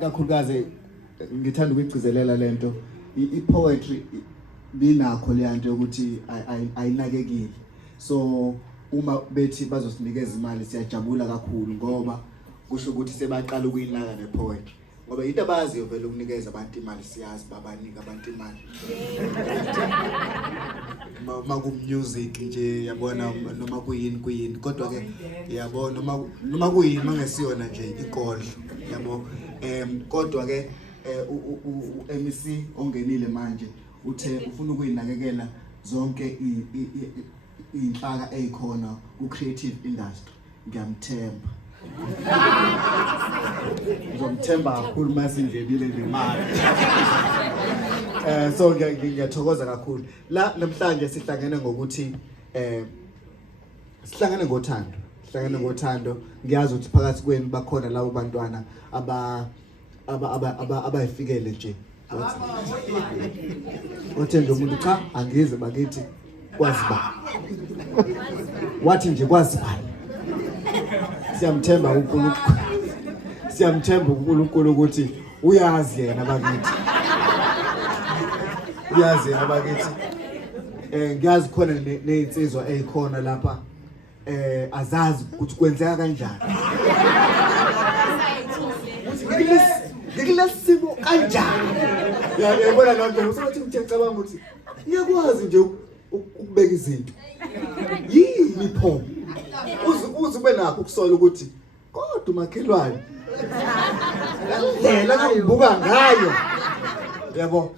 kakhulukazi ngithanda ukugcizelela lento I-poetry binakho leyanto ukuthi ayinakekile. So uma bethi bazosinikeza imali siyajabula kakhulu ngoba kusho ukuthi sebaqala ukuyinaka nepoetry. Ngoba into abaziyo vele ukunikeza abantu imali siyazi babanika abantu imali. Maku music nje yabona noma kuyini kodwa ke yabona noma kuyini mangesiyona nje igodlo yabo kodwa ke MEC ongenile manje uthe ufuna ukuyinakekela zonke inhlaka ezikhona ku creative industry. Ngiyamthemba. Ngomthemba kakhulu masingenile nemali. So ngiyathokoza kakhulu. La namhlanje sihlangene ngokuthi sihlangene ngothando. Sihlangene ngothando. Ngiyazi ukuthi phakathi kwenu bakhona labo bantwana abayifikele nje. Wathi nje umuntu cha angize bakithi kwazi ba. Wathi nje kwazi ba. Siyamthemba uNkulunkulu. Siyamthemba uNkulunkulu ukuthi uyazi yena bakithi. Uyazi yena bakithi. Ngiyazi khona nezinsizwa ezikhona lapha azazi ukuthi kwenzeka kanjani. Ngilesimo kanjani. Yabona lapho usothi ngicabanga ukuthi ngiyakwazi nje ukubeka izinto. Yini pho? Uze ube nakho ukusola ukuthi kodwa umakhelwane ndlela ngibuka ngayo yabo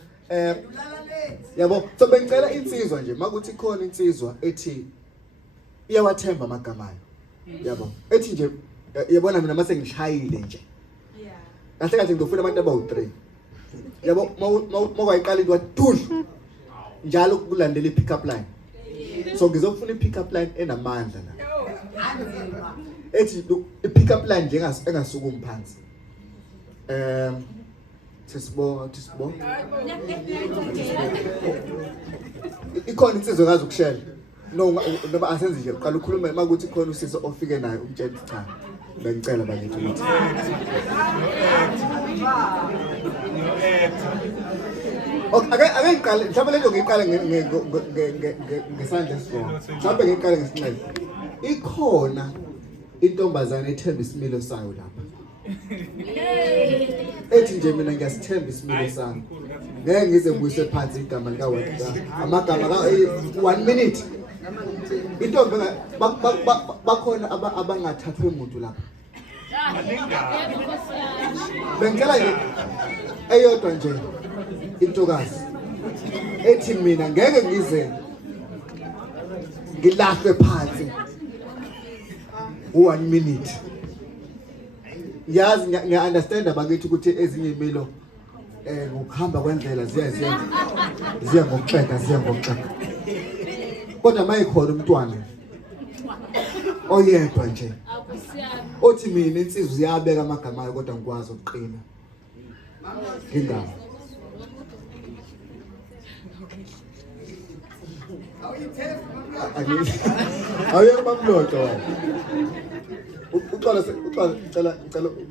yabo so bengicela insizwa nje makuthi khona insizwa ethi iyawathemba amagama ayo yabo ethi nje yabona mina mase ngishayile nje kahle kahle ngizofuna abantu abawu3 yabo mawuyiqala into wadudlu njalo kulandela i-pick up line so ngizofuna i-pick up line enamandla la ethi i-pick up line nje engasukumi phansi sisibo ikhona insizwe kazi ukushela noma asenze nje uqala ukhulume makuthi khona usisi ofike naye umtshela cha bengicela bakithi ukuthi okay ake ngiqale mhlawumbe lento ngiqale ngesandla esibona mhlawumbe ngiqale ngesinxele ikhona intombazane ethemba isimilo sayo lapha ethi nje mina ngiyasithemba isimilo sami ngeke ngize ngibuyise phansi igama lika amagama ka 1 minute intombi bakhona abangathathwe umuntu lapha bengicela nje eyodwa nje intokazi ethi mina ngeke ngize ngilahle phansi 1 minute yazi ngiya understand abakithi ukuthi ezinye imilo ngokuhamba kwendlela ziya ngokuxeka kodwa mayikhona umntwana oyedwa nje othi mina insizwe ziyabeka amagama ayo kodwa ngikwazi ukuqina ngingaba awuyeke bamloto wena uqala ngicela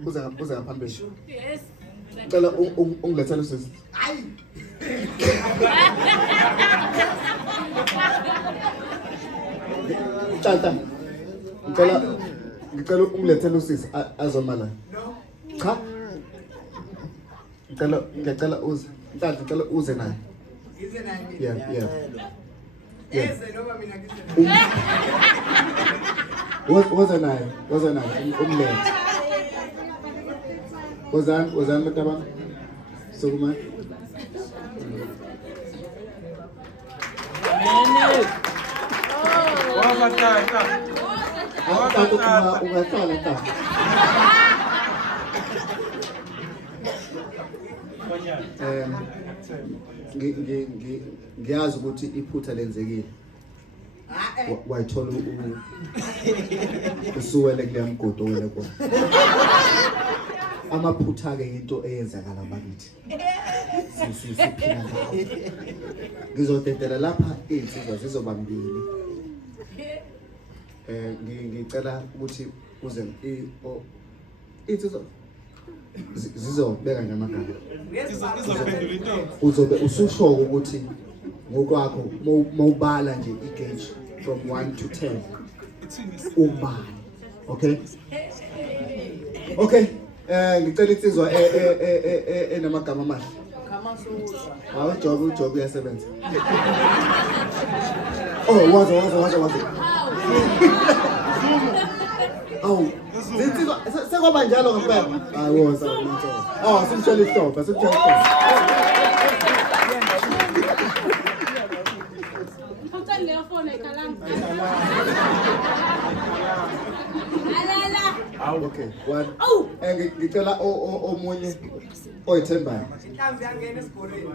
uze ngaphambili yes ngicela ungilethele usisi hayi tata ngicela ungilethele usisi azomala cha ngicela uze tata ngicela uze naye ize naye yeah eze noma mina ngize woza naye umlethe wozani mataba sokuma ungahlala ta ngiyazi ukuthi iphutha lenzekile wayithola usuwele kuyamgodo wena kwa amaphutha ke into eyenzakala bakithi siphila ngawo ngizodedela lapha insizwa zizobambili ngicela ukuthi uze insizwa zizobeka nje amagama. Izophendula into. Uzobe ususho ukuthi ngokwakho mawubala nje igauge from 1 to 10. Ubani. Okay? Okay. Ngicela insizwa enamagama amahle. Ujob uyasebenza. Oh, waza. Oh, insizwa sekwaba njalo ngempela. Hayi woza umuntu. Oh, simshela ihlopha. Okay, one. Ngicela omunye oyithembayo. Inhlamvu yangena esikoleni.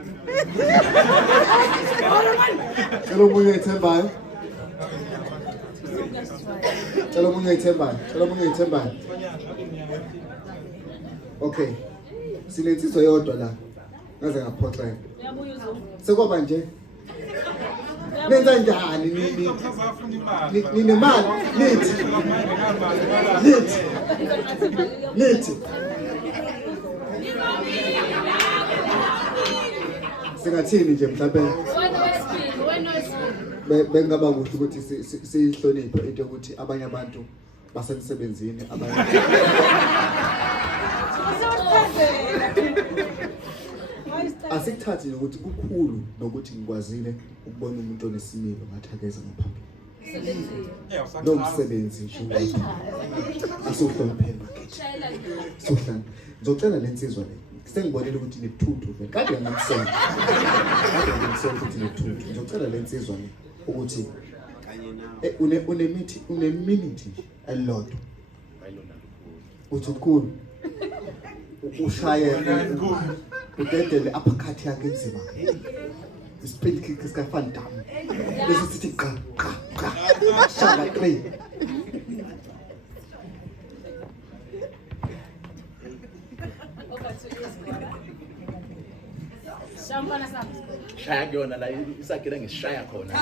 Cela omunye oyithembayo. Okay. Sinensizwa yodwa la. Ngaze ngaphoxeka. Sekwaba nje. Nenza njani ninemali nithi singathini nje mhlawumbe bengaba kuhle ukuthi sihloniphe into ukuthi abanye abantu basemsebenzini abanye asikuthathi ukuthi kukhulu nokuthi ngikwazile ukubona umuntu onesimilo ngathakeza ngaphambili. Nomsebenzi nje. Asuhlonipheni bakithi. Ngizocela lensizwa le. Sengibonile ukuthi nethuthu vele. Kade ngimsela ukuthi nethuthu. Ngizocela lensizwa le ukuthi une minute elodwa. Uthi ukukhulu. Ushaye udedele uppercut yakhe enzima. Spin kick is Van Damme. Bese sithi qa. Shaka 3. Shampana sami. Shaya kuyona la isakira ngisishaya khona.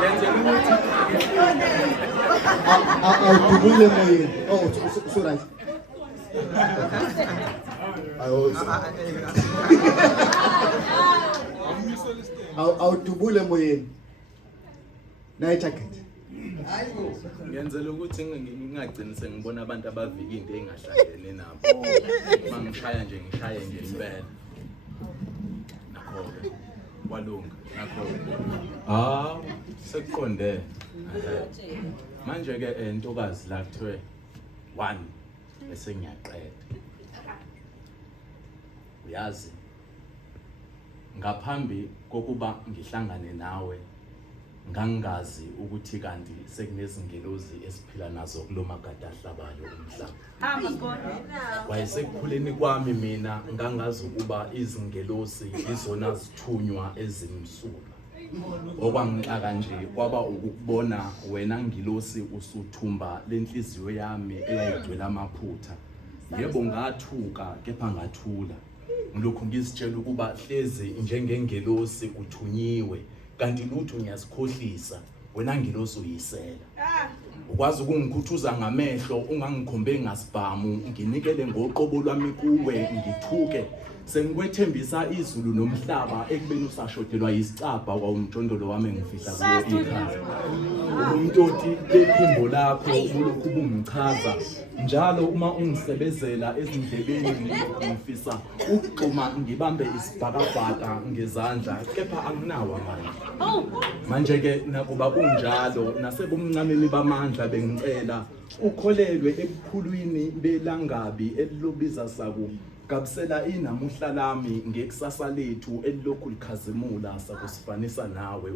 Lenze ukuthi awudubule moyeni. Oh, so right. Awudubule moyeni. Nayi jacket. Ngiyenzela ukuthi ngingagcini sengibona abantu abavika into engahlangene nabo. Mangishaya nje ngishaye nje impela. Nakho-ke walunga nakho. Sekuqonde. Manje ke intokazi la kuthiwe 1 bese ngiyaqeda. Uyazi ngaphambi kokuba ngihlangane nawe ngangazi ukuthi kanti sekunezingelozi esiphila nazo kulomagada ahlabayo umhlaba. Wayesekukhuleni kwami mina ngangazi ukuba izingelosi izona zithunywa ezimsulwa. Okwangixaka nje kwaba ukubona wena ngilosi usuthumba lenhliziyo yami eyayigcwele amaphutha. Yebo ngathuka kepha ngathula. Ngilokhu ngizitshela ukuba hlezi njengengelosi uthunyiwe kanti lutho ngiyasikhohlisa wena ngilosi uyisela. Ukwazi ukungikhuthuza ngamehlo ungangikhombe ngasibhamu nginikele ngoqobo lwami kuwe ngithuke sengikwethembisa izulu nomhlaba ekubeni usashodelwa isicaba kwawumjondolo wami ngifihla kuwo ikhaya. Umntoti lephimbo lakho ulokhu bungichaza njalo uma ungisebezela ezindlebeni ngifisa ukugxuma ngibambe isibhakabhaka ngezandla kepha anginawo manje ke nakuba kunjalo nasebumncameni bamandla bengicela ukholelwe ebukhulwini belangabi elilobiza saku gabisela inamuhla lami ngekusasa lethu elilokhu likhazimula sakusifanisa nawe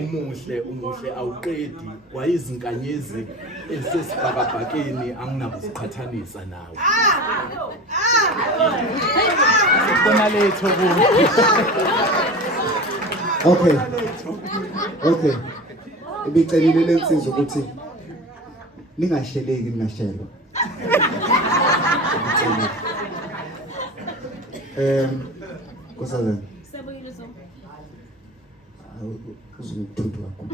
umuhle awuqedi wayizinkanyezi esesibhakabhakeni anginakuziqhathanisa nawe. Sibona letho Okay. Ibicelile lensizwa ukuthi ningasheleki ningashelwa. Kusazana. Sebuyile zo. Uzungithuthu wakho.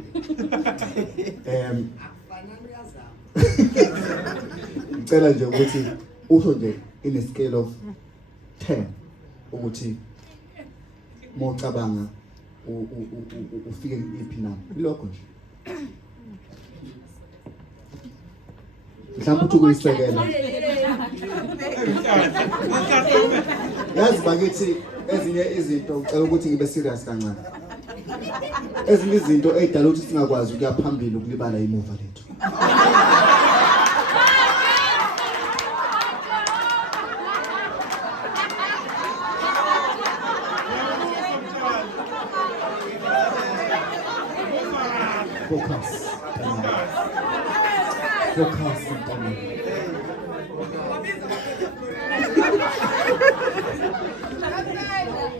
ngicela nje ukuthi usho nje in a scale of 10 ukuthi mocabanga ufike iphi nami lokho nje mhlawumbe uthi kuyisekela yazi bakithi ezinye izinto ucela ukuthi ngibe serious kancane ezinye izinto ezidala ukuthi singakwazi ukuya phambili ukulibala imuva lethu focus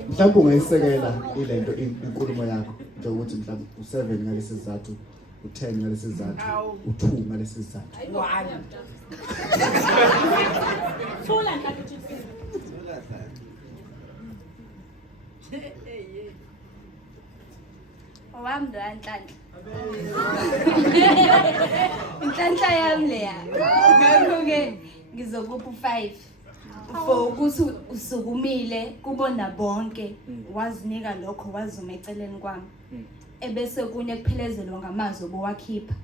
mhlawumbe ungayisekela ilento inkulumo yakho njengokuthi mhlawumbe u7 ngalesi sizathu u10 ngalesi sizathu u2 ngalesi sizathu Thula nkathi Owami ndo Nhlanhla. Nhlanhla yami leya. Ngakho-ke ngizokupha u5 for ukuthi usukumile kubona bonke wazinika lokho wazuma eceleni kwami. Ebese kunye kuphelezelwa ngamazwi obowakhipha.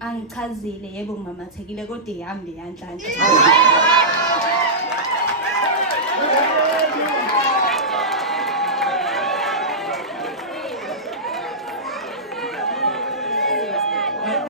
Angichazile yebo ngimamathekile kodwa ihamba yaNhlanhla.